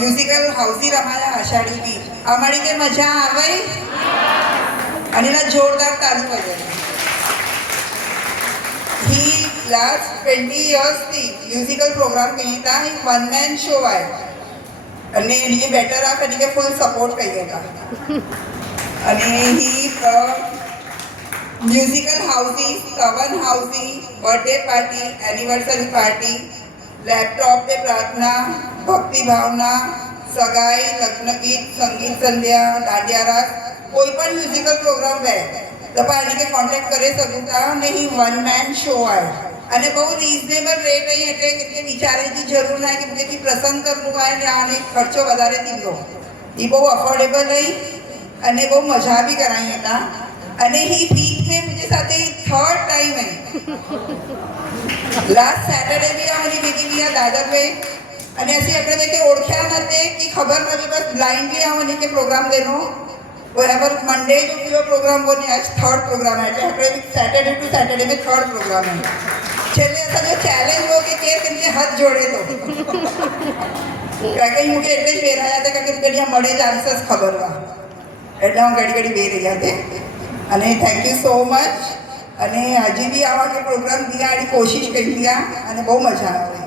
musical housie Ramya Ashadhi बी आम्हारी के मजा आवई आणि ना जोरदार ताली वगैरे ही लास्ट 20 years थी म्युझिकल प्रोग्राम कहीं था एक वन मैन शो है અને એની બેટર આપ અને કે ફૂલ સપોર્ટ કહીએગા અને ही म्युझिकल हाऊसी कवन housie birthday party anniversary party laptop पे प्रार्थना भक्ति भावना सगाई लग्न गीत संगीत संध्या दांडिया रास कोई पण म्युझिकल प्रोग्राम है तो पानी के कॉन्टेक्ट करे सकूँ था नहीं वन मैन शो है અને બહુ રિઝનેબલ રેટ અહીં એટલે કે વિચારેની જરૂર ના કે મુझे પ્રસંગ કરવું હોય ને આને ખર્ચો વધારે દીધો એ બહુ અફોર્ડેબલ રહી અને બહુ મજા બી કરાઈ હતા અને ही वीक में मुझे સાથે થર્ડ टाइम है लास्ट सैटरडे भी आम्ही भेटी लिया दादर पे અને ਅਸੀਂ આપણે કે ઓળખ્યા નતે કે ખબર નથી બસ બ્લાઇન્ડલી આમને કે પ્રોગ્રામ દેનો बराबर मंडे जो किलो प्रोग्राम वो नहीं आज थर्ड प्रोग्राम है આપણે सैटरडे टू सैटरडे में थर्ड प्रोग्राम है छेल्ले ऐसा जो चैलेंज हो कि केमके हाथ जोड़े तो કારણ કે મુકે એટલે જ બેરાયા હતા કે પેલા મળે ચાન્સીસ ખબર વા એટલે હું ઘડી ઘડી બેરી જાતે અને થેન્ક યુ સો મચ અને હજી બી આવા કે પ્રોગ્રામ દિયા કોશિશ કરી દિયા અને બહુ મજા આવે